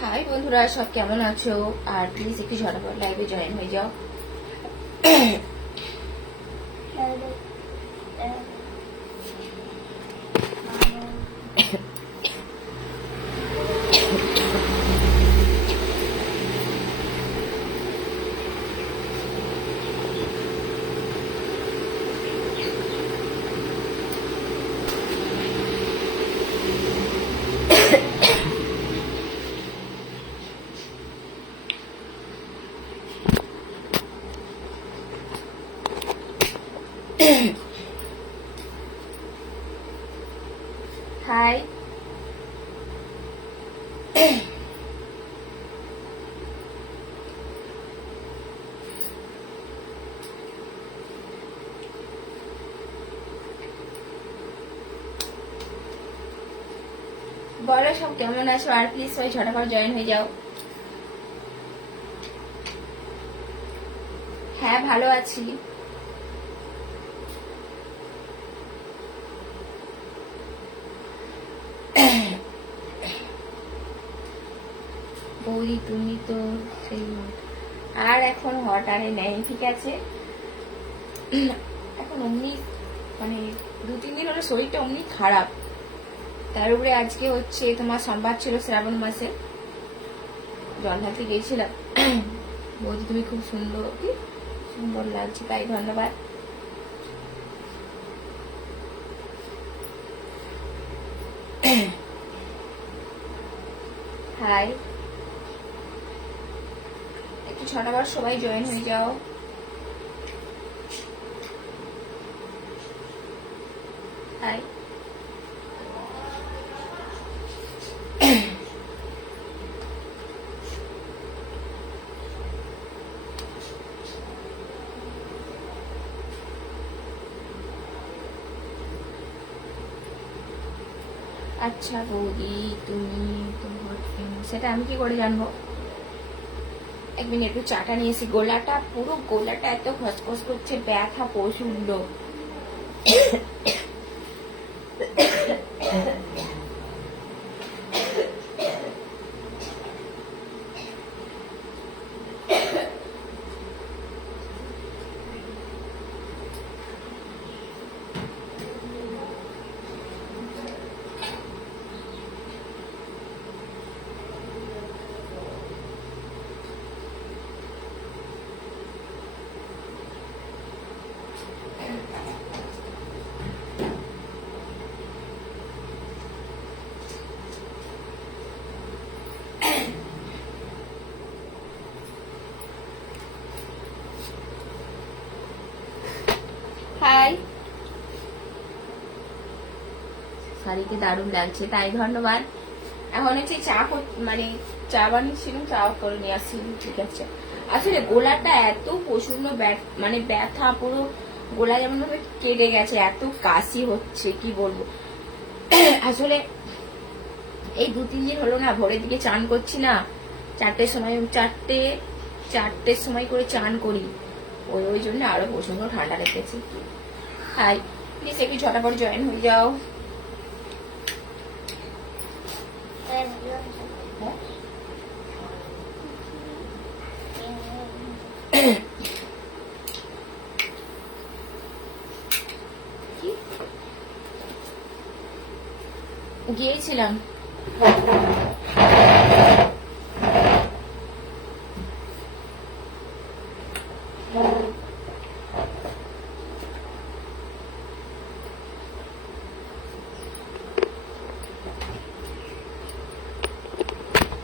High বন্ধুরা, সব কেমন আছো? আর প্লিজ একটু ঝটাপট লাইভে জয়েন হয়ে যাও। হাই, বলো সব কেমন আছো? আর প্লিজ সবাই ঝটাপট জয়েন হয়ে যাও। হ্যাঁ, ভালো আছি। বৌদি তুমি তো সেই আর এখন হট আরে নেই, ঠিক আছে? এখন অমনি মানে 2-3 দিন হলো শরীরটা অমনি খারাপ। তার উপরে আজকে হচ্ছে তোমার সোমবার ছিল, শ্রাবণ মাসে জল ঢালতে গিয়েছিলাম। বৌদি তুমি খুব সুন্দর সুন্দর লাগছে, তাই ধন্যবাদ। হাই, একটু ছটাবার সবাই জয়েন হয়ে যাও। হাই, আচ্ছা বৌদি তুমি তো সেটা আমি কি করে জানবো? এক মিনিট, একটু চাটা নিয়েছি। গোলাটা পুরো গোলাটা এত খসখস করছে, ব্যথা প্রচন্ড। হাই, শাড়িতে দারুণ লাগছে, তাই ধন্যবাদ। এখন হচ্ছে চা মানে চা বানিয়েছিলাম, চা করে নিয়ে আসছি, ঠিক আছে। আসলে গোলাটা এত প্রচন্ড মানে ব্যথা, পুরো গোলা যেমন ভাবে কেটে গেছে, এত কাশি হচ্ছে কি বলবো। আসলে এই 2-3 দিন হলো না, ভোরের দিকে চান করছি না, 4টের সময় করে চান করি, ওই জন্য আরো প্রচন্ড ঠান্ডা লেগেছে। হাই, প্লিজ একটু ঝটাপট জয়েন হয়ে যাও। গিয়েছিলাম,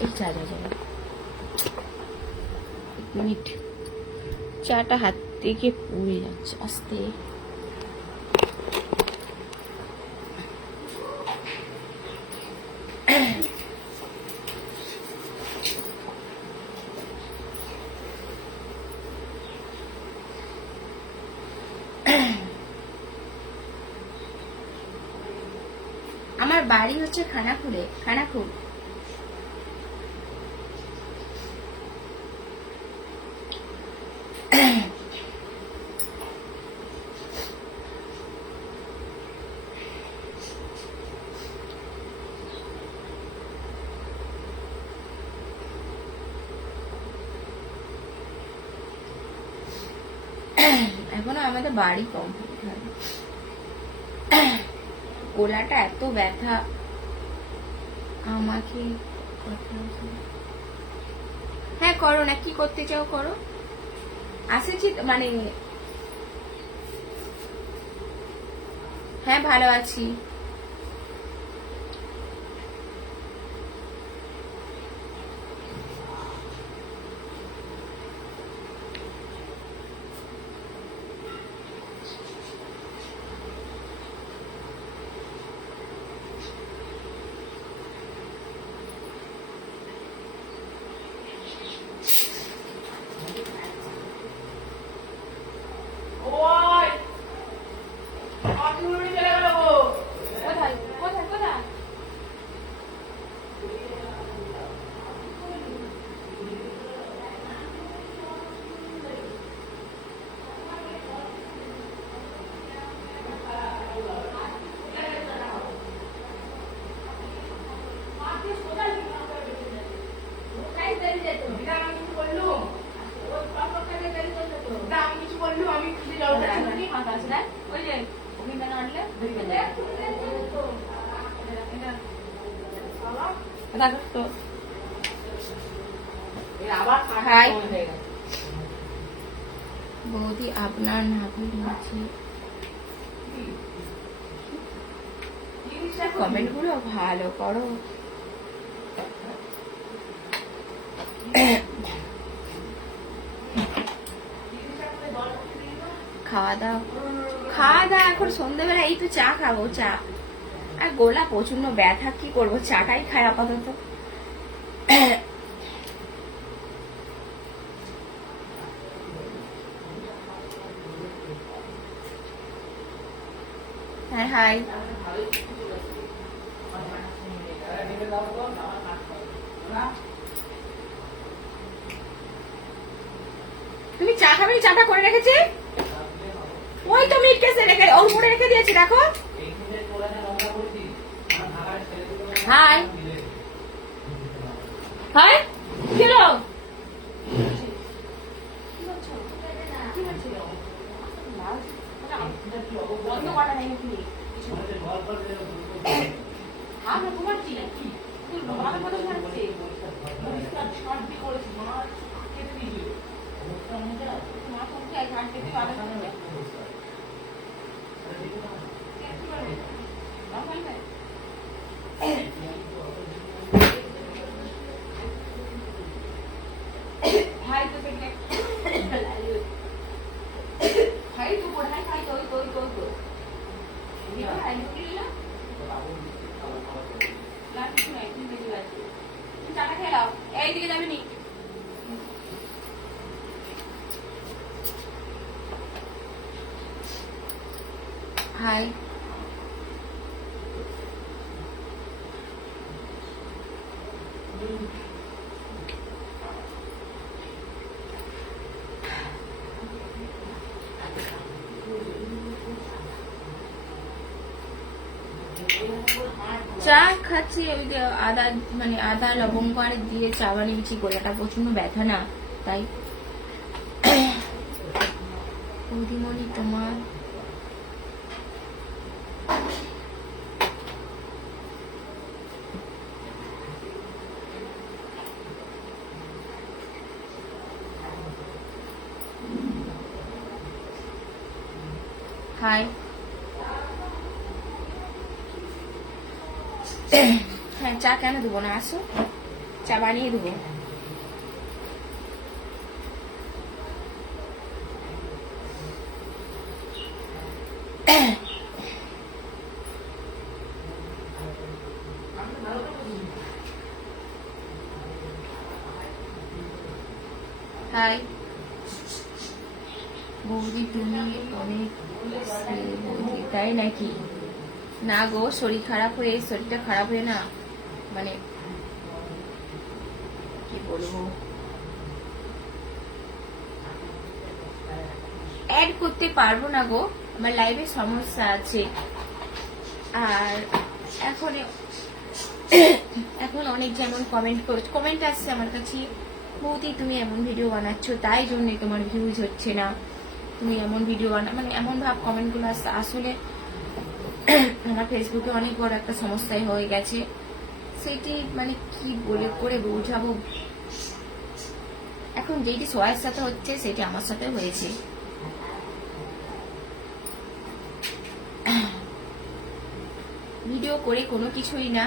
এই চা যা যাবে, 1 মিনিট, চাটা হাত থেকে পুড়ে যাচ্ছে আস্তে। আমার বাড়ি হচ্ছে খানাকুল। এখনো আমাদের বাড়ি কমপ্লিট হয়। গোলাটা এত ব্যথা আমাকে। হ্যাঁ করো না, কি করতে চাও করো। আসেছি মানে হ্যাঁ ভালো আছি। কোথায় কোথায় কোথায়? হাই বৌদি, আপনার নাভির নিচে কমেন্ট গুলো ভালো করো। খাওয়া দাওয়া এখন সন্ধ্যেবেলা এই তো চা খাবো, চা। আর গোলা প্রচন্ড ব্যথা, কি করবো, চাটাই খাই আপাতত। হ্যাঁ হাই, তুমি চা খাবে? চাটা করে রেখেছি, ওই তো মিট কেসে রেখে ওর উপরে রেখে দিয়েছি, দেখো। হাই হাই, কি হলো? তোমার কি চাটা খেয়ে নাও, এইদিকে যাবে নি। হাই চা খাচ্ছি, ওই যে আদা মানে আদা লবঙ্গ আর দিয়ে চা বানিয়েছি। গলাটা প্রচন্ড ব্যথা না, তাই। বৌদিমণি তোমার হাই। হ্যাঁ চা কেন দেবো না, আসো চা বানিয়ে দেবো। হাই বৌদি, তুমি অনেক বৌদি, তাই নাকি? না গো, শরীর খারাপ হয়ে, শরীরটা খারাপ হয়ে না, মানে কি বলবো, অ্যাড করতে পারবো না গো, আমার লাইভে সমস্যা আছে। আর এখন অনেক যেমন কমেন্ট আসছে আমার কাছে, বৌদি তুমি এমন ভিডিও বানাচ্ছো তাই জন্য তোমার ভিউজ হচ্ছে না, তুমি এমন ভিডিও বানা, মানে এমন ভাব কমেন্টগুলো আসছে। আসলে আমার ফেসবুকে অনেক বড় একটা সমস্যাই হয়ে গেছে, সেটি মানে কি বলে করে বোঝাবো। এখন যেটি সবার সাথে হচ্ছে সেটি আমার সাথে হয়েছে। ভিডিও করে কোনো কিছুই না,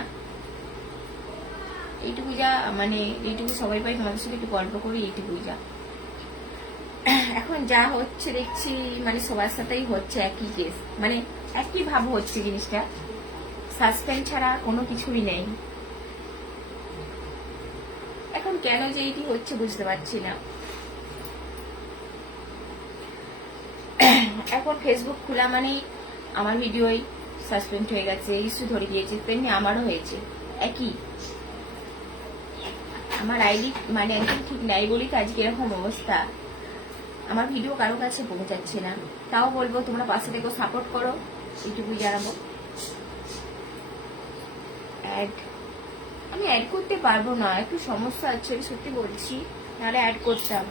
এইটুকু যা, মানে এইটুকু সবাই পাই, তোমাদের সাথে একটু গল্প করি, এইটুকুই যা। এখন যা হচ্ছে দেখছি মানে সবার সাথেই হচ্ছে একই কেস, মানে একই ভাব হচ্ছে জিনিসটা, সাসপেন্স ছাড়া কোনো কিছুই নেই। এখন কেন যে এটি হচ্ছে বুঝতে পারছি না। এখন ফেসবুক খোলা মানেই আমার ভিডিওই সাসপেন্ড হয়ে গেছে, ইস্যু ধরে দিয়েছে, তেমনি আমারও হয়েছে একই। আমার আইডি মানে একদম ঠিক নাই বলি তো আজকে এরকম অবস্থা। আমার ভিডিও কারো কাছে পৌঁছাচ্ছে না, তাও বলবো তোমরা পাশে থেকে সাপোর্ট করো, এইটুকুই জানাবো। আমি অ্যাড করতে পারবো না, একটু সমস্যা আছে, সত্যি বলছি, নাহলে অ্যাড করতাম।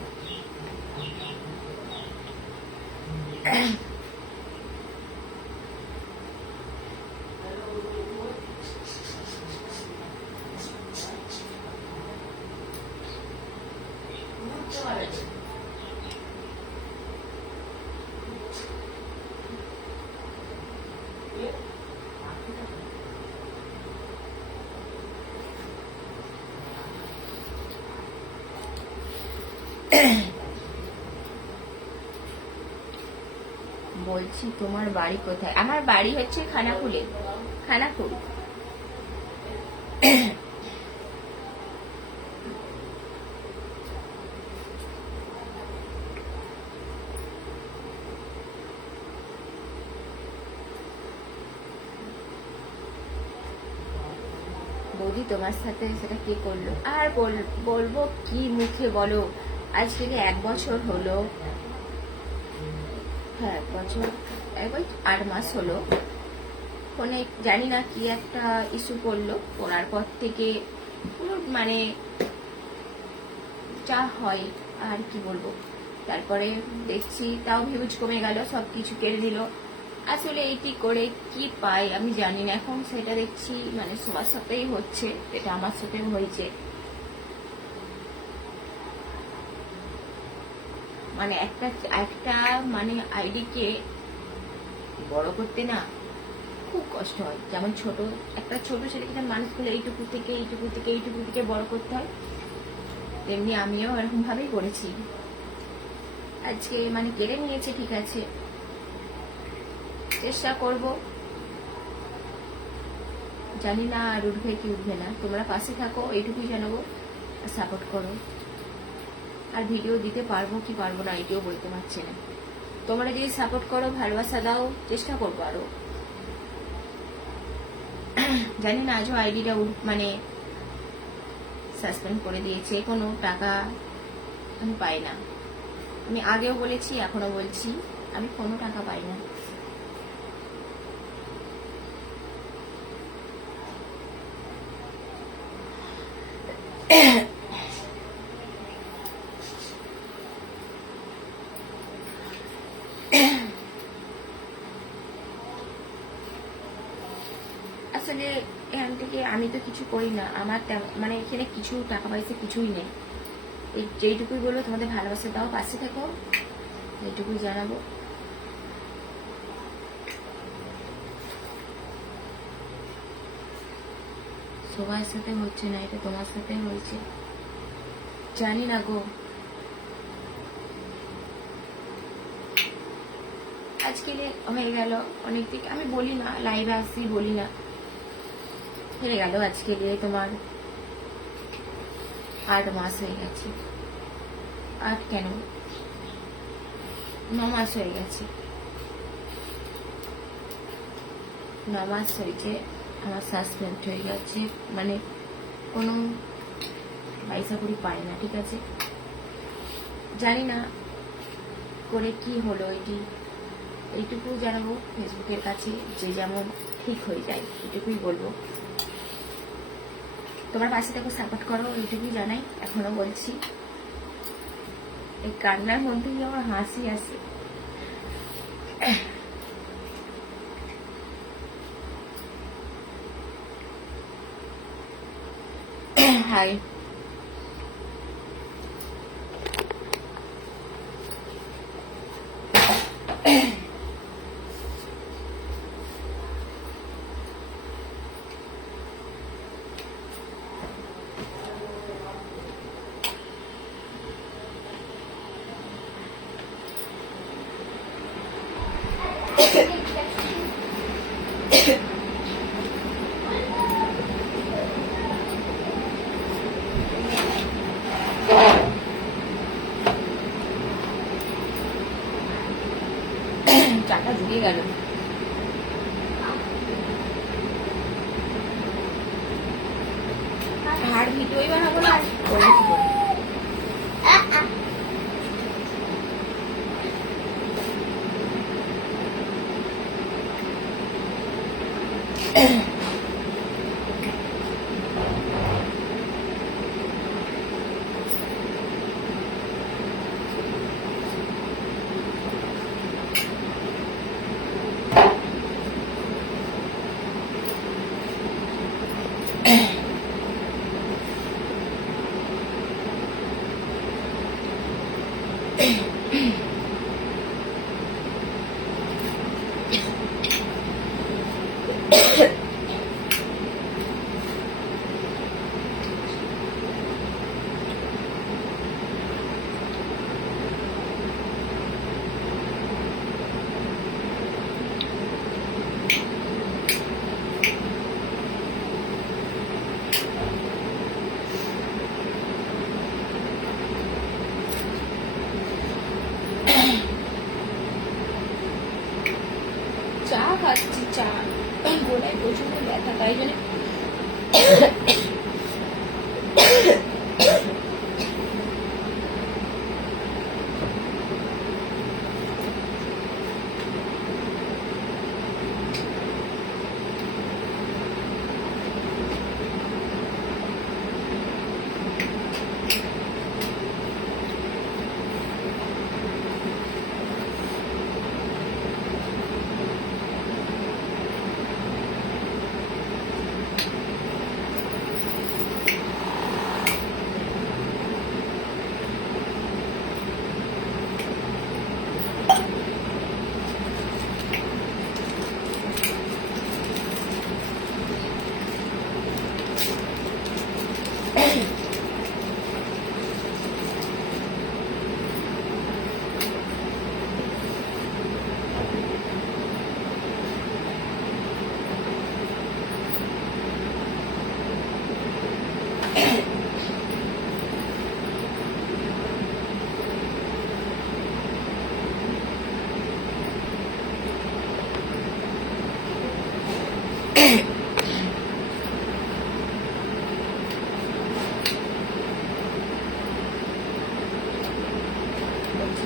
বলছি তোমার বাড়ি কোথায়? আমার বাড়ি হচ্ছে খানাকুলে, খানাকুল। বৌদি তোমার সাথে সেটা কি করলো? আর বলবো কি মুখে বলো, আজ থেকে 1 বছর হলো, হ্যাঁ 1 বছর, 8 মাস হলো। ফোনে জানি না কি একটা ইস্যু করলো, করার পর থেকে পুরো মানে যা হয় আর কি বলবো। তারপরে দেখছি তাও ভিউজ কমে গেল, সবকিছু কেড়ে নিল। আসলে এইটি করে কি পাই আমি জানি না। এখন সেটা দেখছি মানে সবার সাথেই হচ্ছে, এটা আমার সাথেও হয়েছে। মানে একটা একটা মানে আইডিকে বড় করতে না খুব কষ্ট হয়। যেমন একটা ছোট ছেলেকে মানুষ করলে এইটুকু থেকে এইটুকু থেকে এইটুকু থেকে বড় করতে হয়, তেমনি আমিও এরকম ভাবেই করেছি। আজকে মানে কেড়ে নিয়েছে, ঠিক আছে, চেষ্টা করব, জানি না আর উঠবে কি উঠবে না। তোমরা পাশে থাকো, এইটুকুই জানাবো, আর সাপোর্ট করো। আর ভিডিও দিতে পারবো কি পারবো না এটিও বলতে পারছি না। তোমরা যদি সাপোর্ট করো, ভালোবাসা দাও, চেষ্টা করবো আরো। জানি না আজও আইডিটা মানে সাসপেন্ড করে দিয়েছে, কোনো টাকা আমি পাই না। আমি আগেও বলেছি, এখনো বলছি, আমি কোনো টাকা পাই না। আসলে এখান থেকে আমি তো কিছু করি না, আমার মানে এখানে কিছু টাকা পয়সা কিছুই নেই। এই যেইটুকুই বলবো, তোমাদের ভালোবাসা দাও, পাশে থেকো, এইটুকুই জানাবো। সবার সাথে হচ্ছে না, এটা তোমার সাথে হয়েছে, জানি না গো। আজকে হয়ে গেল অনেক দিকে, আমি বলি না, লাইভে আসি বলি না, হয়ে গেল আজকে তোমার 8 মাস হয়ে গেছে। 8 কেন, 9 মাস হয়ে গেছে। 9 মাস হয়েছে আমার সাসপেন্ড হয়ে গেছে, মানে কোনো পয়সা করি পাই না, ঠিক আছে। জানি না করে কি হলো, এইটুকু জানাবো ফেসবুকের কাছে, যে যেমন ঠিক হয়ে যায়, এটুকুই বলবো। তোমার পাশে থেকে সাপোর্ট করো, এইটুকুই জানাই, এখনো বলছি। এই কান্নার মধ্যেই আমার হাসি আসে, খাই। চাটা জুড়িয়ে গেল। আর ভিডিওই বানাবো না, আর করবো কি করে? চা খাচ্ছি, চা গোলায় প্রচন্ড ব্যথা, তাই জন্য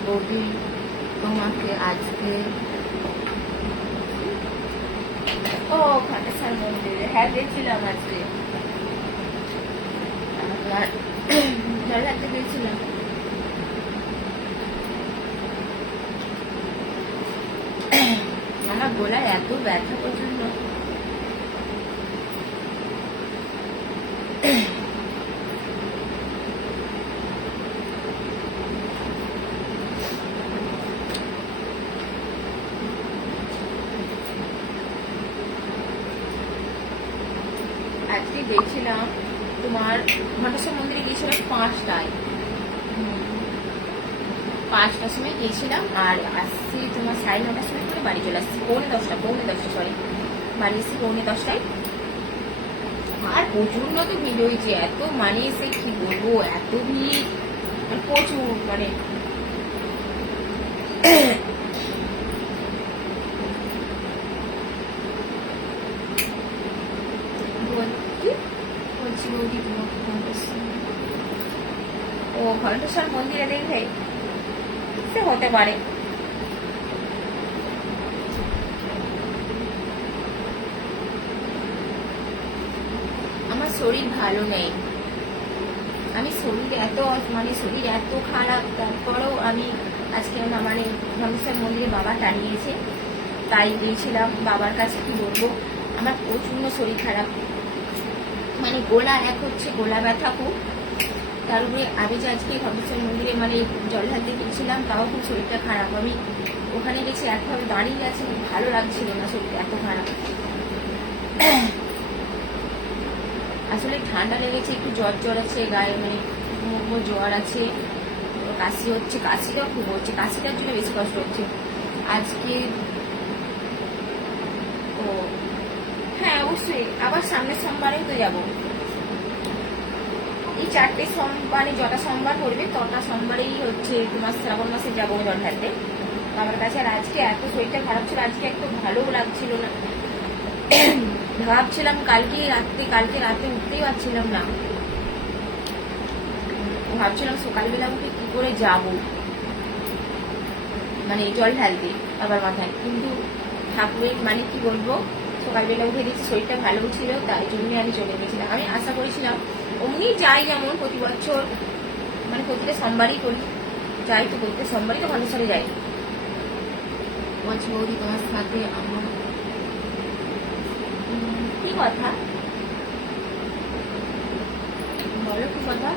বৌদি তোমাকে আজকে ঘাটেশ্বর মন্দিরে, হ্যাঁ গেছিলাম আজকে, আপনার জল হাতে গেছিলাম। আমার গলায় এত ব্যথা প্রচন্ড, আজকে গেছিলাম তোমার ঘাটেশ্বর মন্দিরে, গেছিলাম 5টার সময় গেছিলাম, আর আসছি তোমার 9:30টার সময় করে বাড়ি চলে আসছি, পৌনে দশটা সরি, বাড়ি এসছি পৌনে 10টায়। আর প্রচন্ড তো ভিড় হয়েছে, এত মানে এসে কি বলবো, এত ভিড় প্রচুর, মানে ও ঘণ্টেশ্বর মন্দিরে দেখে সে হতে পারে। আমার শরীর ভালো নেই, আমি শরীর এত খারাপ, তারপরেও আমি আজকে মানে ঘণ্টেশ্বর মন্দিরে বাবা টানিয়েছে, তাই গিয়েছিলাম বাবার কাছে। কি বলবো, আমার প্রচন্ড শরীর খারাপ, মানে মানে গোলা এক হচ্ছে গোলা ব্যথা খুব, তার উপরে আমি যে আজকে ঘটেশ্বর মন্দিরে মানে জল ঢালতে গেছিলাম, তাও খুব শরীরটা খারাপ। আমি ওখানে গেছি একভাবে দাঁড়িয়ে আছি, ভালো লাগছিল না, শরীরটা এত খারাপ। আসলে ঠান্ডা লেগেছে, একটু জ্বর জ্বর আছে গায়ে, মানে জ্বর আছে, কাশি হচ্ছে, কাশিটা খুব হচ্ছে, কাশিটার জন্য বেশি কষ্ট হচ্ছে আজকে। ও হ্যাঁ অবশ্যই, আবার সামনের সোমবারেও তো যাবো। এই 4টে সোমবার, যটা সোমবার পড়বে তটা সোমবারেই হচ্ছে তোমার শ্রাবণ মাসে যাবো জল ঢালতে বাবার কাছে। আর আজকে এত শরীরটা খারাপ ছিল, আজকে একটু ভালোও লাগছিল না। ভাবছিলাম কালকে রাতে উঠতেই পারছিলাম না, ভাবছিলাম সকালবেলা উঠে কি করে যাব মানে জল ঢালতে বাবার মাথায়, কিন্তু ঠাকুরের মানে কি বলবো, সকালবেলা উঠে দেখছি শরীরটা ভালো ছিল, তাই জন্য আমি চলে গেছিলাম। আমি আশা করেছিলাম অমনি যাই, যেমন প্রতি বছর মানে প্রতিটা সোমবারই করি, যাই তো প্রতিটা সোমবারই তো ঘন্টেশ্বরে যাই। বলছি বৌদি তোমার সাথে আমার কি কথা বলো, কি কথা?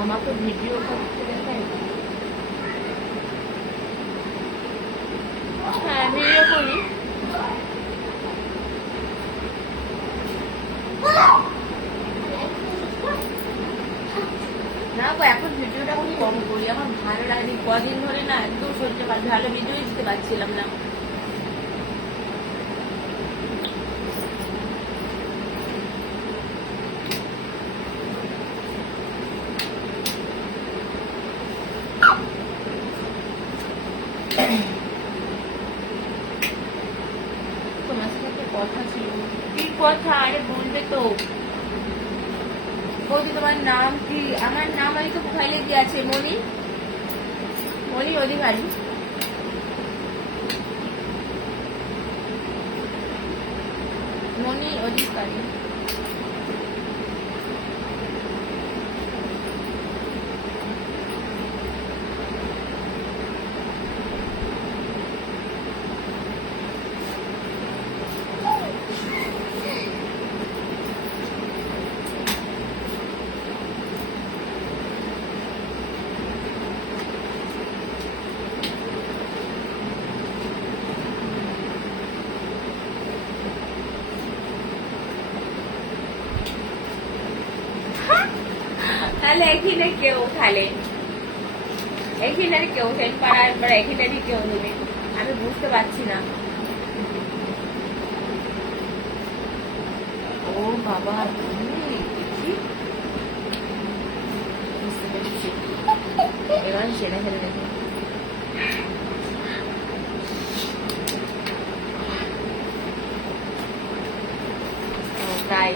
আমাকে ভিডিও করতে দেখায়, হ্যাঁ ভিডিও করি। না গো, এখন ভিডিওটা খুব কম করি, আমার ভালো লাগে, কদিন ধরে না একদম শরীরটা ভালো, ভিডিওই দিতে পারছিলাম না। তোমার সাথে কথা ছিল, কি কথা? আরে বলবে তো। বৌদি তোমার নাম কি? আমার নাম আমি তো প্রোফাইলে কি আছে, মনি অধিকারী। মনি অধিকারী। তাহলে এখানে কেউ তাহলে এখানে কেউ সেন পাড়ার পর এখানে কেউ তুমি, আমি বুঝতে পারছি না। ও বাবা, বুঝতে পেরেছি, এবার সেটা ফেলে দেখো। তাই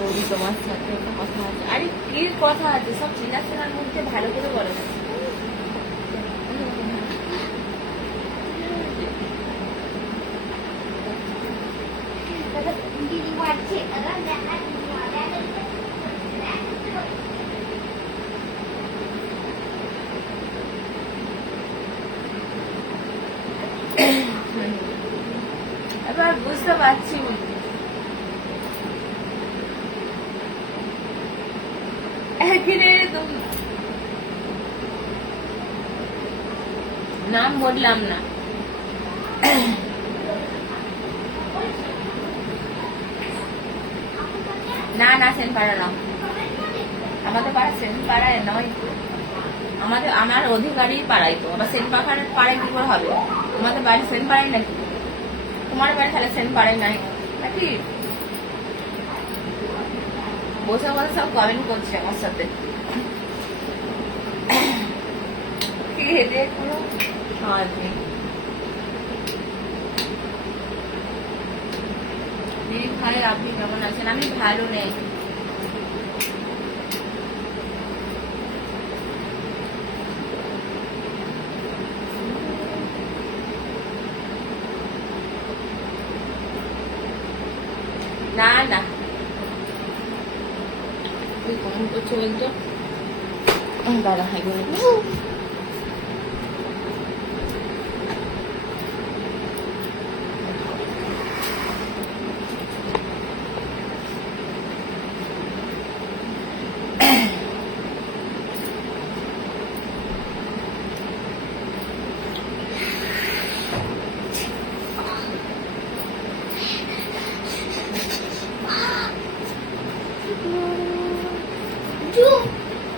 বৌদি তোমার সাথে কথা আছে? আরে কি কথা আছে, সব চেনাশোনার মধ্যে ভালো করে বলো না। এবার বুঝতে পারছি, নাম বললাম না। না না সেন পাড়া না, আমাদের পাড়া সেন পাড়ায় নয়, আমার অধিকারী পাড়াই তো, আবার সেন পাড়ায় পাড়ায় কি করে হবে? তোমাদের বাড়ি সেন পাড়ায় নাকি? তোমার বাড়ি তাহলে সেন পাড়ায় নাই নাকি? বসে বসে সব কমেন্ট করছে আমার সাথে, কি হেঁটে কোনো কাজ নেই। দিদি ভাই আপনি কেমন আছেন? আমি ভালো নেই। না না তুই কমেন্ট করছো বলতো দাদা হাই বলে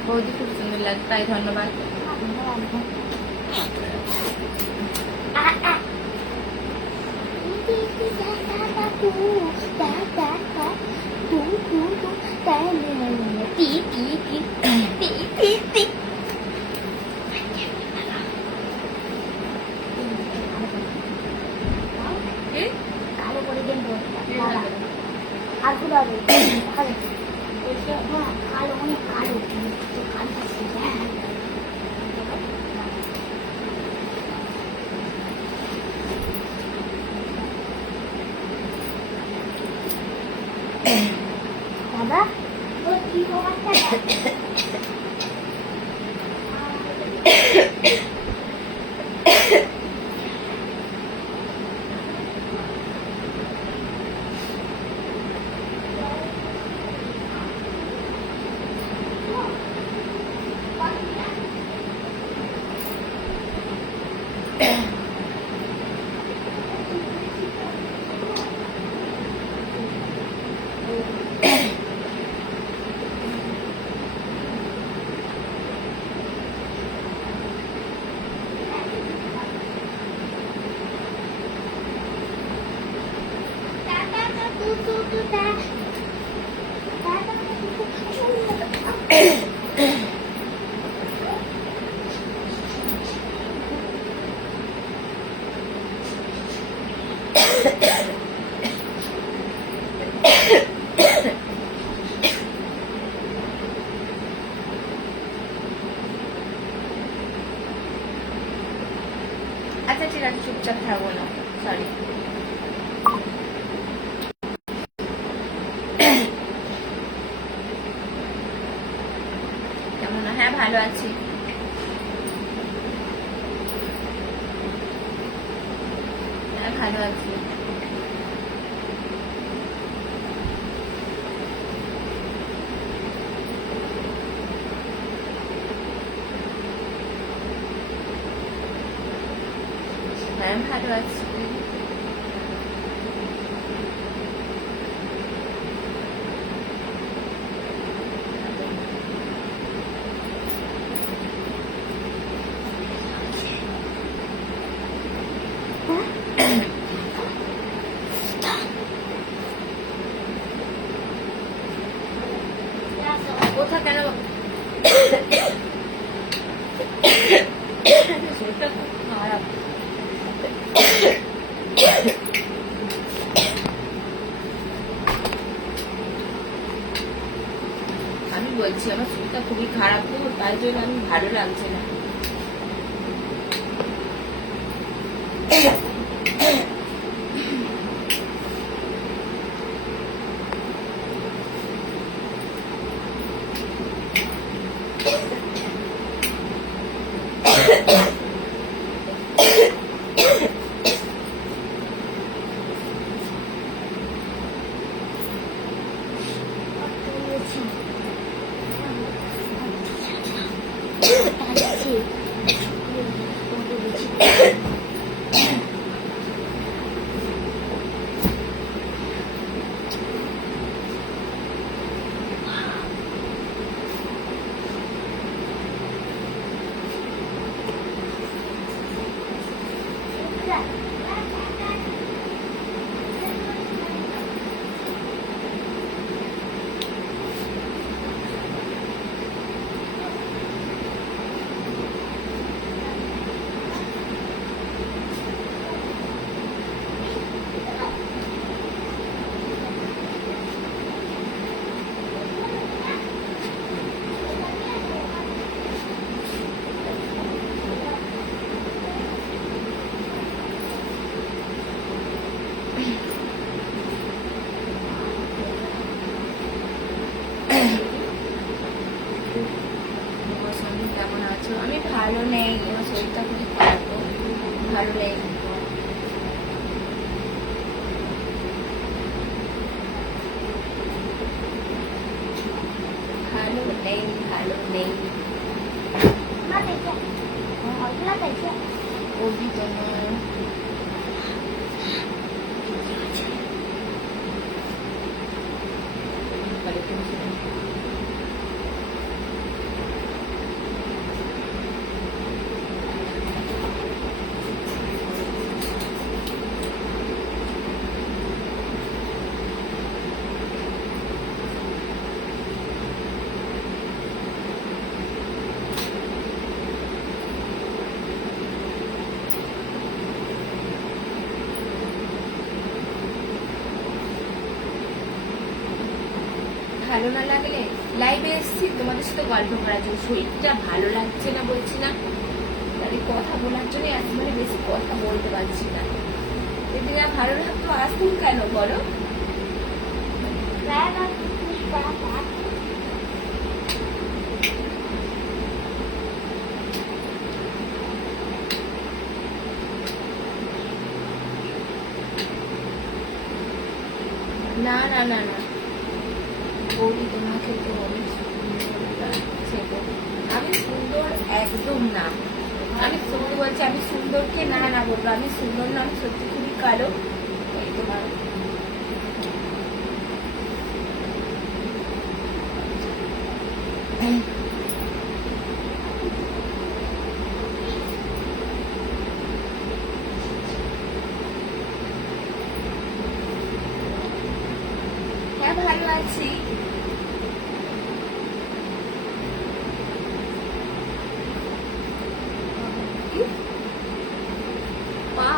বৌদি খুব সুন্দর লাগে, তাই ধন্যবাদ। কালো করে দেন আর গুলো হবে কালো অনেক কালো কালো আছে দাদা ও কি খবরটা আচ্ছা ঠিক আছে, চুপচাপ থাকবো না, সরি। কেমন? হ্যাঁ ভালো আছি। হ্যাঁ ভালো আছি। হ্যাঁ ভালো আছি। কোথা কেন শরীরটা খুব খারাপ। আমি বলছি আমার শরীরটা খুবই খারাপ তো, তাই জন্য আমি ভালো লাগছে না। তোমার সঙ্গে কেমন আছো? আমি ভালো নেই, আমার শরীরটা খুবই খারাপ, ভালো নেই। ভালো নেই, ভালো নেই। মা দেখে ওইগুলা দেখে ওই তোমার ভালো না লাগলে লাইভে এসেছি তোমাদের সাথে গল্প করার জন্য, শরীরটা ভালো লাগছে না বলছি না, তাহলে কথা বলার জন্য এখন মানে বেশি কথা বলতে পারছি না। যদি না ভালো লাগতো আসতুম কেন বলো? প্রায় আমার করা পাঠ না না না না বৌদি, তোমাকে তো অনেক সুন্দর লাগছে গো। আমি সুন্দর একদম না, আমি সুন্দর বলছি, আমি সুন্দরকে না না বলবো, আমি সুন্দর না, আমি সত্যি খুবই কালো। এই তোমার হ্যাঁ ভালো আছি। পা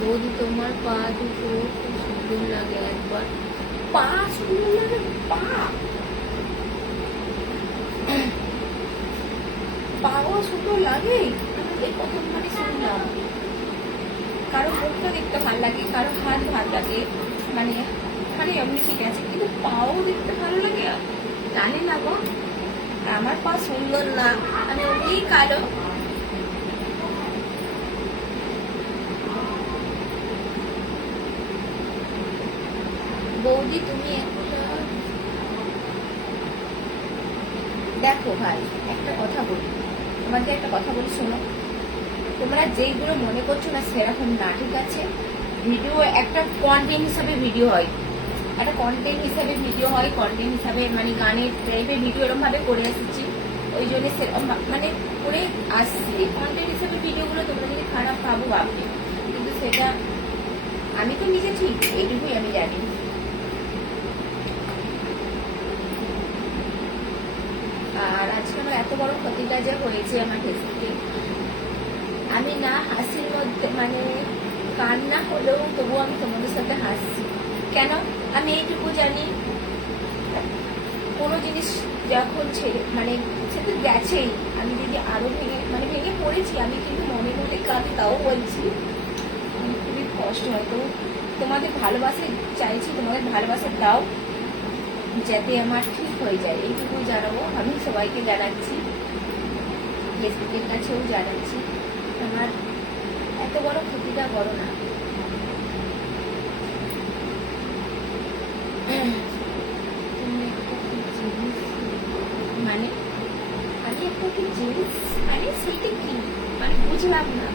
বৌদি, তোমার পা দুটো খুব সুন্দর লাগে, একবার পা সুন্দর লাগে, পা পাও সুন্দর লাগে। এই প্রথম মানে শুনলাম কারো মুখটা দেখতে ভালো লাগে, কারো হাত ভালো লাগে, মানে মানে এমনি ঠিক আছে, কিন্তু পাও দেখতে ভালো লাগে জানি না গো। আমার পা সুন্দর না, আমি অনেক কালো। বৌদি তুমি একটা দেখো ভাই, একটা কথা বলি তোমাকে, একটা কথা বলি শোনো। তোমরা যেইগুলো মনে করছো না সেরকম না, ঠিক আছে? ভিডিও একটা কন্টেন্ট হিসাবে ভিডিও হয়, একটা কন্টেন্ট হিসাবে ভিডিও হয়, কন্টেন্ট হিসাবে মানে গানের টাইপের ভিডিও এরকম ভাবে করে এসেছি, ওই জন্য সেরকম মানে করে আসছি। কন্টেন্ট হিসাবে ভিডিওগুলো তোমরা যদি খারাপ ভাবো ভাববে, কিন্তু সেটা আমি তো নিজে ঠিক, এইটুকুই আমি জানি। আর আজকে আমার এত বড় ক্ষতিটা যে হয়েছে আমার ফেসবুকে, আমি না হাসির মধ্যে মানে কান্না হলেও তবুও আমি তোমাদের সাথে হাসছি। কেন? আমি এইটুকু জানি, কোনো জিনিস যখন ছেড়ে মানে সে তো গেছেই, আমি যদি আরো ভেঙে মানে ভেঙে পড়েছি, আমি কিন্তু মনে মনে কাঁদি, তাও বলছি খুবই কষ্ট হয়। তো তোমাদের ভালোবাসা চাইছি, তোমাদের ভালোবাসা দাও যাতে আমার ঠিক হয়ে যায়, এইটুকু জানাবো। আমি সবাইকে জানাচ্ছি, ফেসবুকের কাছেও জানাচ্ছি, আমার এত বড় ক্ষতিটা বড় না। তুমি একটা কি জিনিস মানে আমি একটা কি জিনিস মানে সেইটা কি মানে বুঝলাম না।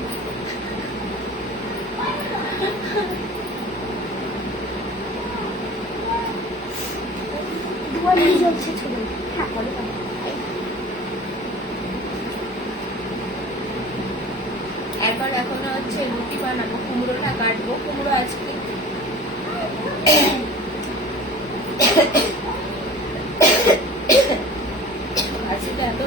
দুয়া নিজে হচ্ছে ছিল হ্যাঁ বলে একবার এখনো হচ্ছে রুটি বানাবো, কুমড়োটা কাটবো, কুমড়ো আজকে আজকে এত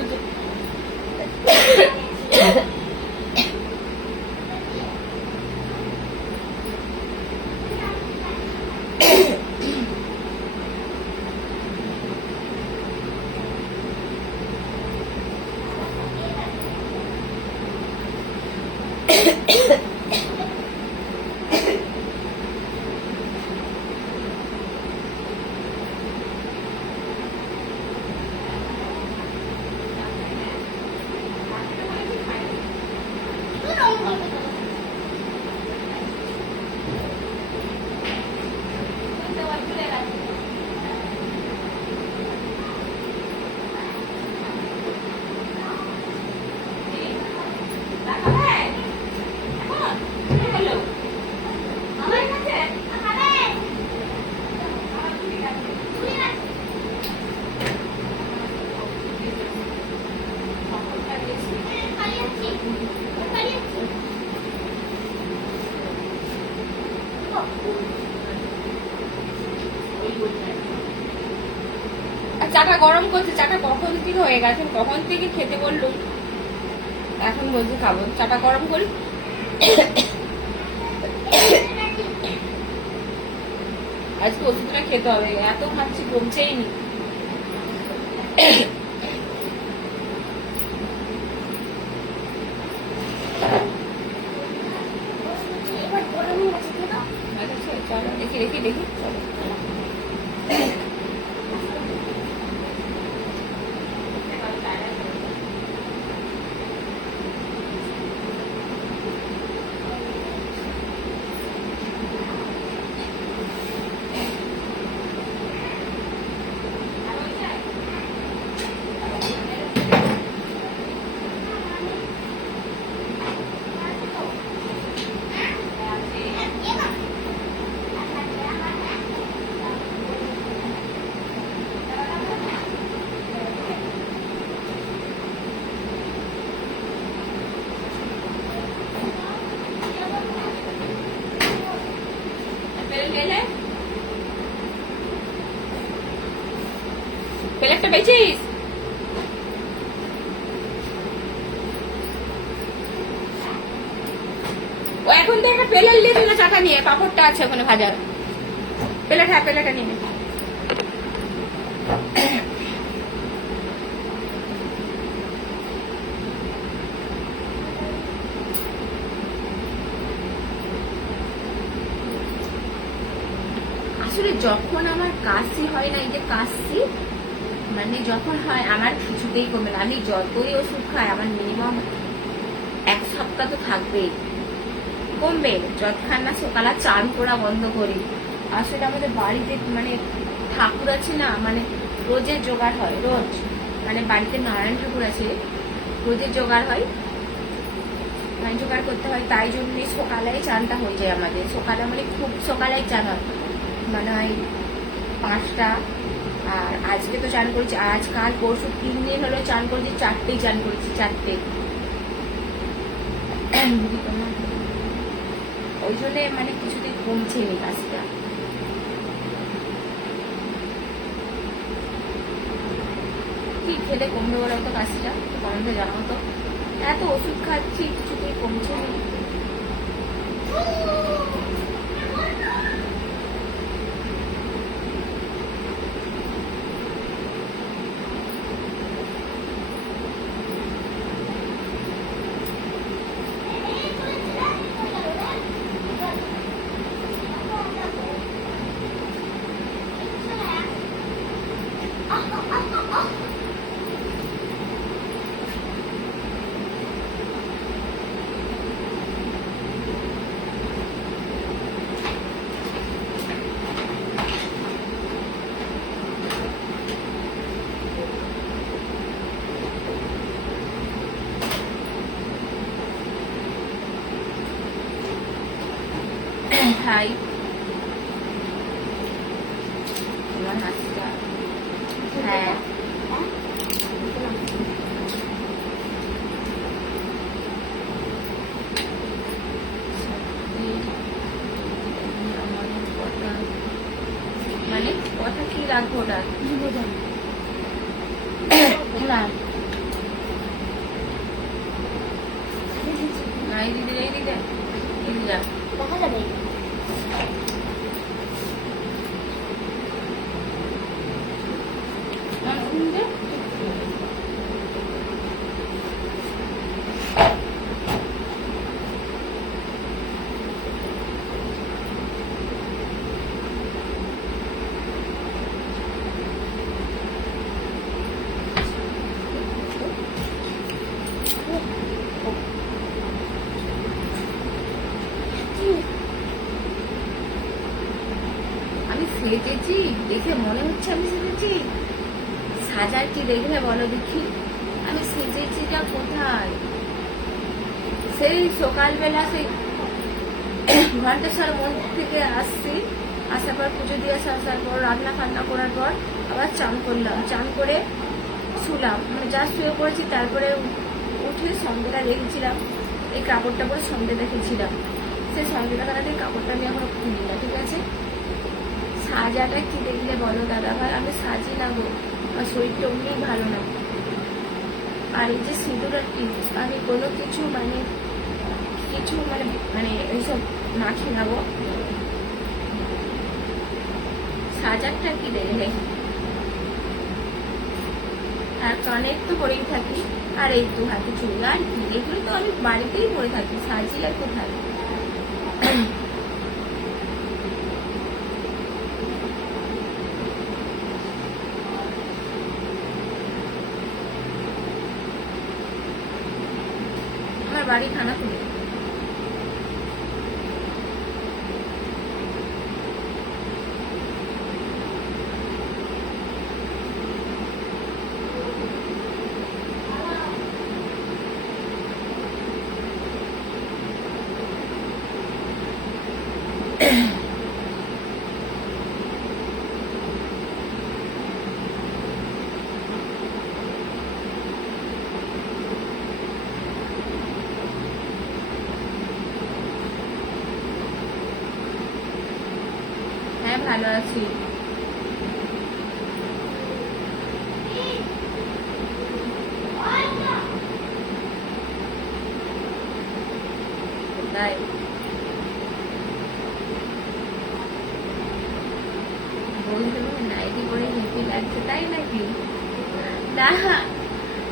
চাটা গরম করছে, চাটা কখন থেকে হয়ে গেছে, কখন থেকে খেতে বললুম, এখন বলছি খাবো। চাটা গরম করি। আজকে ওষুধটা খেতে হবে, এত খাচ্ছি কমছেই নি। এবার গরম হয়ে গেছে তো আচ্ছা, চলো দেখি দেখি দেখি, চলো। প্লেটটা পেয়েছিস? ও এখন তো একটা প্লেট নিয়ে দিল, চাটা নিয়ে, পাপড়টা আছে ওখানে ভাজা। প্লেট, হ্যাঁ প্লেটটা নিয়ে নে। আসলে যখন আমার কাশি হয় না, এই যে কাশি মানে যখন হয় আমার কিছুতেই কমে না। আমি যতই ওষুধ খাই আমার মিনিমাম 1 সপ্তাহ তো থাকবেই, কমবে যতক্ষণ না সকালে চান করা বন্ধ করি। আসলে আমাদের বাড়িতে মানে ঠাকুর আছে না, মানে রোজের জোগাড় হয়, রোজ মানে বাড়িতে নারায়ণ ঠাকুর আছে, রোজের জোগাড় হয়, মানে জোগাড় করতে হয়। তাই জন্য সকালেই চানটা হয়ে যায় আমাদের। সকালে মানে খুব সকালেই চান হয়, মানে হয় 5টা। আর আজকে তো চান করেছি, আজ কাল পরশু 3 দিন হলো চান করেছি, 4টেই চান করেছি, 4টে। ওই জন্য মানে কিছুতেই কমছে নি কাজটা। কি খেলে কমবে বলো তো কাজটা, কমবে জানো তো? এত ওষুধ খাচ্ছি কিছুতেই কমছে নি। হাই, তোমার হাসিটা, হ্যাঁ মানে কথা কি রাখবো ওটা না, এই দিদি এই দিদি এই দিদা দেখা যাবে আমি সেজেছি দেখে মনে হচ্ছে আমি সেজেছি? সাজার কি দেখলে বলো দেখি, আমি সেজেছিটা কোথায়? সেই সকালবেলা সেই ঘন্টেশ্বর মন্দির থেকে আসছি, আসার পর পুজো দিয়ে আসার পর রান্না ফান্না করার পর আবার চান করলাম, চান করে শুলাম, মানে যা শুয়ে পড়েছি। তারপরে উঠে সন্ধ্যেটা রেখেছিলাম, এই কাপড়টা পরে সন্ধ্যে রেখেছিলাম, সেই সন্ধ্যেটা কাটাতে কাপড়টা আমি এখনো খুলি না, ঠিক আছে? সাজাটা কি দেখলে বলো দাদা ভাই, আমি সাজি না গো, আমার শরীরটা অমনি ভালো না। আর এই যে সিঁদুর আর কি, আমি কোনো কিছু মানে মানে এইসব মাখি না গো। সাজারটা কি দেখলে, আর কানের তো পরেই থাকি, আর এই তো হাতে চুড়ি, আর কি এগুলো তো আমি বাড়িতেই পরে থাকি, সাজি আর কোথায়। আমার বাড়ি খানাকুলে। হ্যাঁ ভালো আছি। তাই বলতে নাইটি পরে হেঁটে লাগছে, তাই নাকি? না,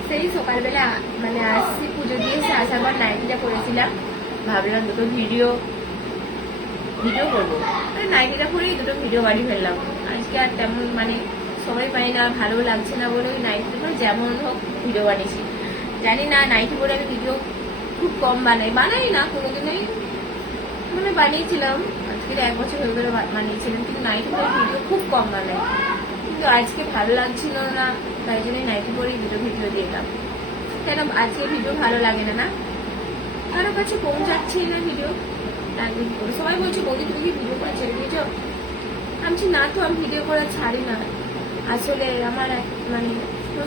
সেই সকালবেলা মানে আসছি, পুজো দিয়ে এসে আসার পর নাইটিটা পরেছিলাম, ভাবলাম দুটো ভিডিও করবো, নাইটিটা পরেই দুটো ভিডিও বাড়ি ফেললাম। আজকে আর তেমন মানে সবাই পাই না, ভালো লাগছে না বলে ওই নাইটিটা যেমন হোক ভিডিও বানিয়েছি। জানি না, নাইটি পরে আমি ভিডিও খুব কম বানাই না কোনোদিনই, মানে বানিয়েছিলাম, আজকে 1 বছর হয়ে গেলে বানিয়েছিলাম, কিন্তু নাইটি পরে ভিডিও খুব কম বানাই। কিন্তু আজকে ভালো লাগছিল না, তাই জন্যই নাইটি পরেই দুটো ভিডিও দিলাম। কেন আজকে ভিডিও ভালো লাগে না, না কারো কাছে পৌঁছাচ্ছে না ভিডিও, সবাই বলছে বৌদি তুমি কি ভিডিও করে ছেড়ে দিয়েছ? আমি না, তো আমি ভিডিও করে ছাড়ি না, আসলে আমার মানে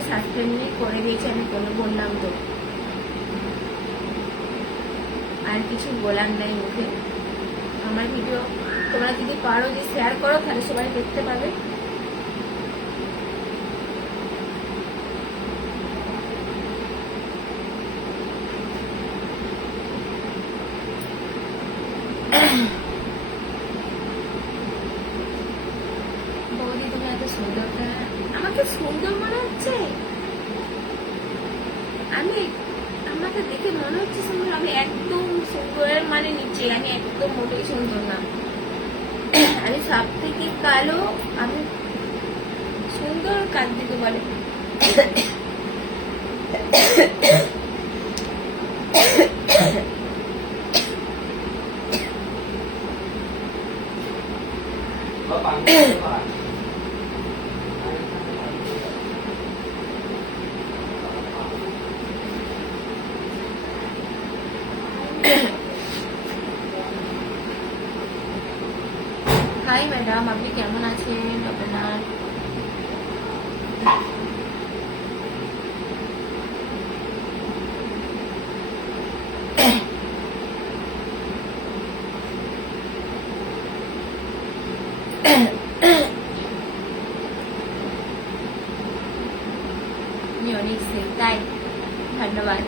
সাবস্ক্রাইব করে দিয়েছে, আমি কোনো বললাম তো, আর কিছু বলার নাই মুখে। আমার ভিডিও তোমরা যদি পারো যে শেয়ার করো, তাহলে সবাই দেখতে পাবে। বৌদি তুমি এত সুন্দর, আমাকে সুন্দর মনে হচ্ছে? আমাকে দেখে মনে হচ্ছে সুন্দর? আমি একদম সুন্দরের মানে নিচে, আমি একদম মোটেই সুন্দর না, আমি সব থেকে কালো। আমি সুন্দর কার দিকে বলে? হাই ম্যাডাম, আপনি কেমন আছেন? আপনার অনেক সেল, তাই ধন্যবাদ।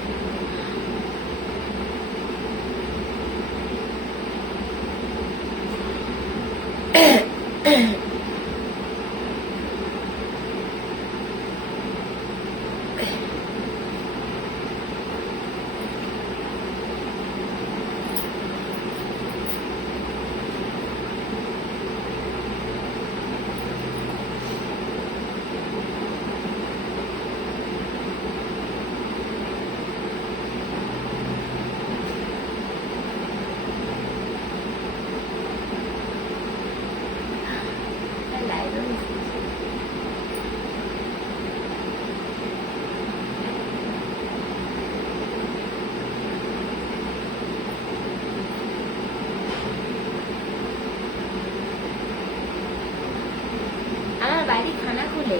বাড়ি খানাকুলে।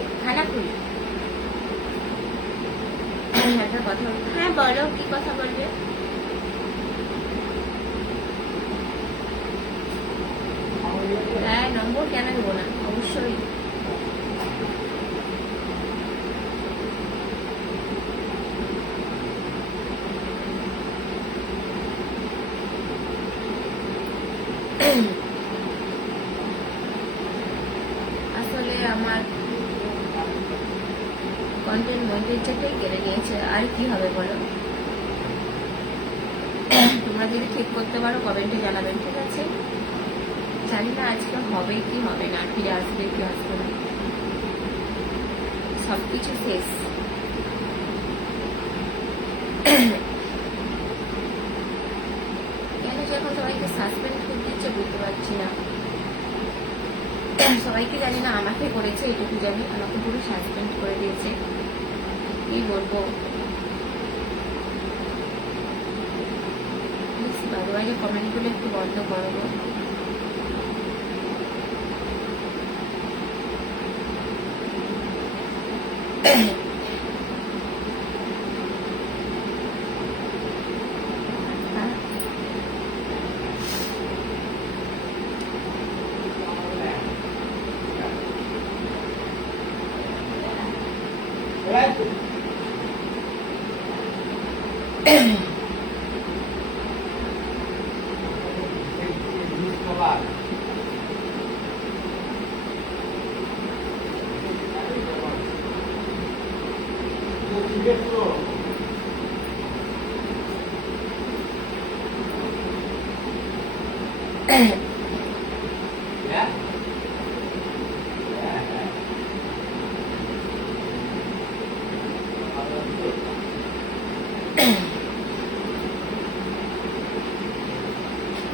একটা কথা, হ্যাঁ বলো, কি কথা বলবে? হ্যাঁ, নম্বর কেন দেবো না, অবশ্যই। আসলে আমার কন্টেন্ট মনিটাইজেশনটাই কেড়ে নিয়েছে, আর কি হবে বলো। তোমরা যদি ঠিক করতে পারো কমেন্টে জানাবেন, ঠিক আছে? জানি না আজকে হবে কি হবে না, ফিরে আসবে কি আসবে না, সবকিছু শেষ। কেন যে এখন সবাইকে সাসপেন্ড করে দিচ্ছে বুঝতে পারছি না। সবাইকে জানি না, আমাকে করেছে এটুকু জানি, আমাকে পুরো সাসপেন্ড করে দিয়েছে। কি বলবো, বারো আগে কমেন্ট গুলো একটু বন্ধ করো গো।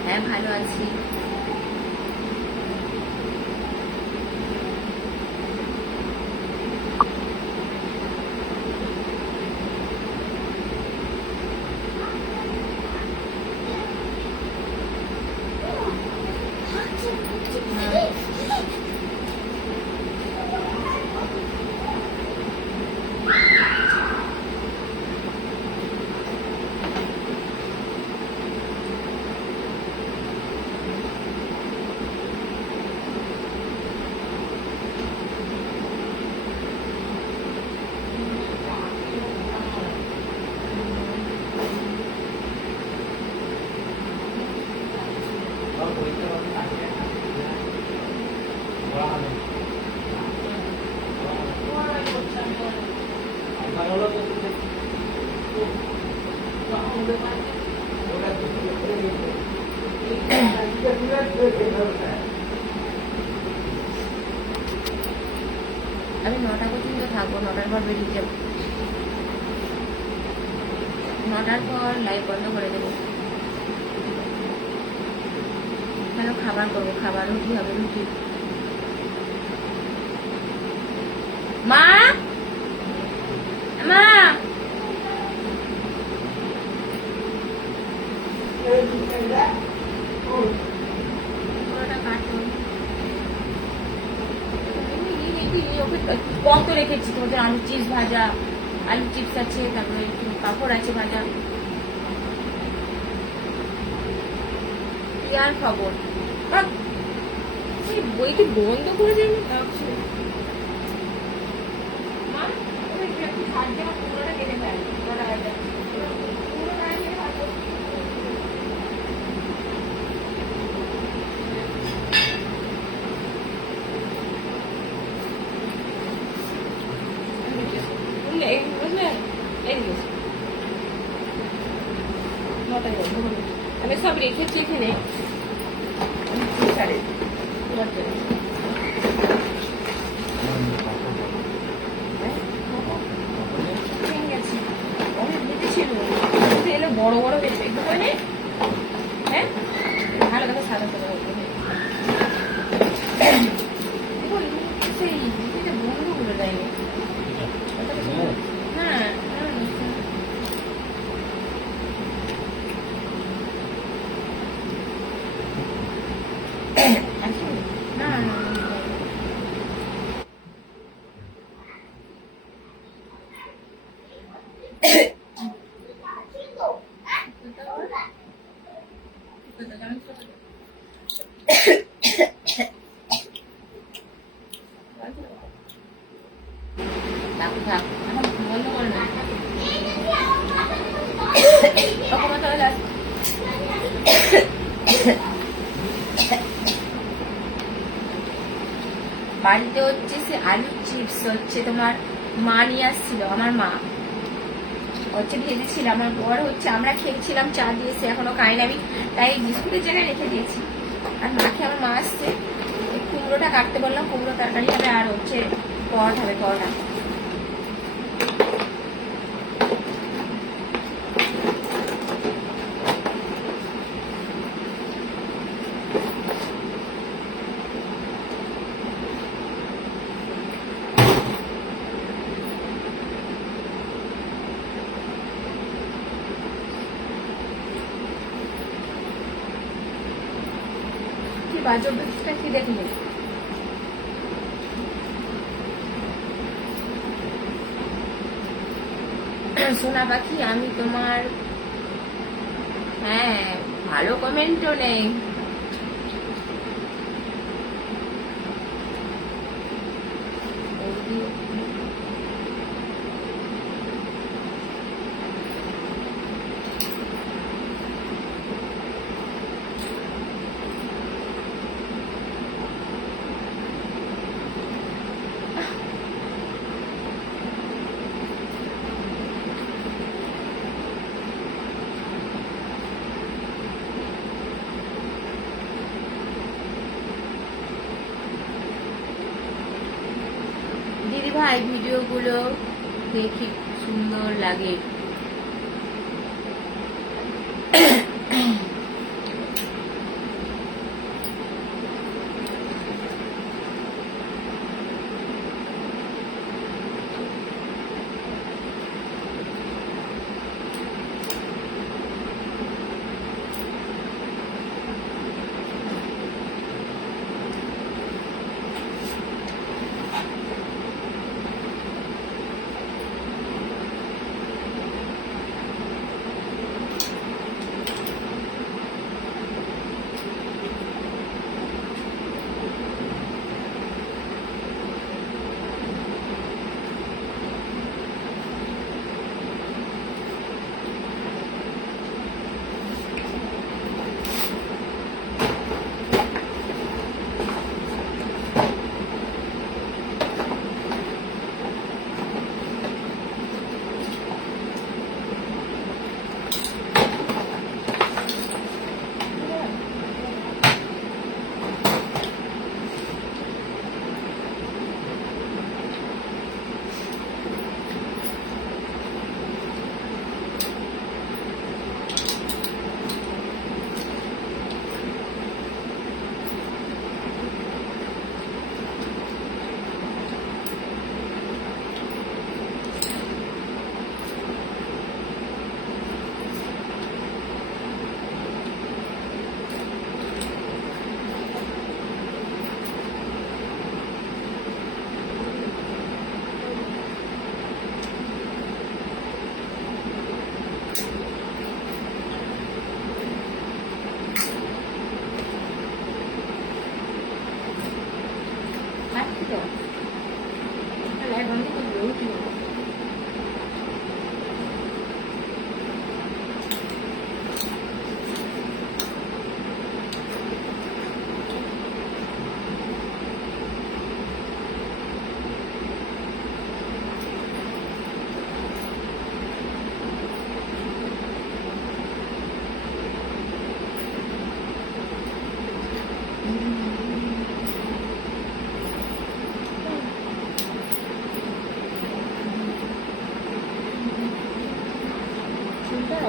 হ্যাঁ ভালো আছি। আমি 9টা পর্যন্ত থাকবো, 9টার পর বেরিয়ে যাবো। 9টার পর লাইভ বন্ধ করে দেবো। কেন খাবার করবো, খাবার রুটি হবে, রুটি। মা মা পুরোটা কাটুন। কম তো রেখেছি তোমাদের আলু চিপস ভাজা, আলু চিপস আছে, তারপরে একটু পাঁপড় আছে ভাজা। কি আর খবর, বইটি বন্ধ করে দেন। মা একটু সাহায্য পুরোটা কেটে ফেল, পুরোটা আমি সব রেখেছি এখানে। বড় বড় বেরবে একটুখানি। হ্যাঁ ভালো কথা, সাদা সাদা সেই বন্ধ করে দেয়নি। হ্যাঁ না না বন্ধ করে না। বাড়িতে হচ্ছে সে আলুর চিপস হচ্ছে তোমার মা নিয়ে আসছিল, আমার মা হচ্ছে ভেজেছিল, আমার বর হচ্ছে আমরা খেয়েছিলাম চা দিয়ে, সে এখনো খাইনি, আমি তাই বিস্কুটের জায়গায় রেখে দিয়েছি। আর মাকে আমার মা আসছে, এই কুমড়োটা কাটতে বললাম, কুমড়ো তরকারি হবে আর হচ্ছে পরোটা হবে, পরোটা। কি বাজে অভ্যাসটা কি দেখলে? সোনা পাখি আমি তোমার, হ্যাঁ ভালো কমেন্টও নেই। দিদি ভাই ভিডিওগুলো দেখি সুন্দর লাগে।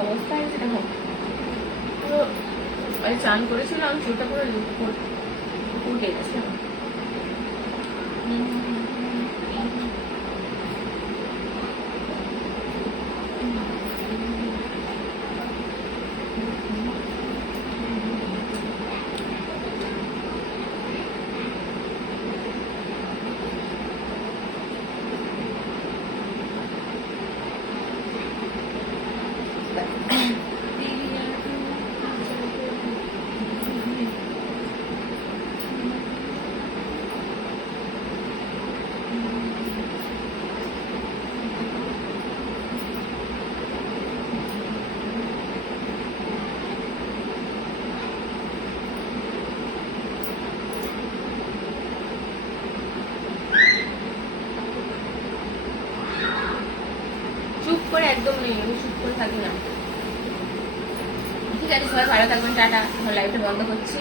অবস্থা হয়েছে দেখো, পুরো চান করেছিলাম, চুলটা পুরো উঠে গেছে। একদম নেই, আমি চুপ করে থাকি না। ঠিক আছে, সবাই ভালো থাকবেন, টাটা। লাইভটা বন্ধ করছি।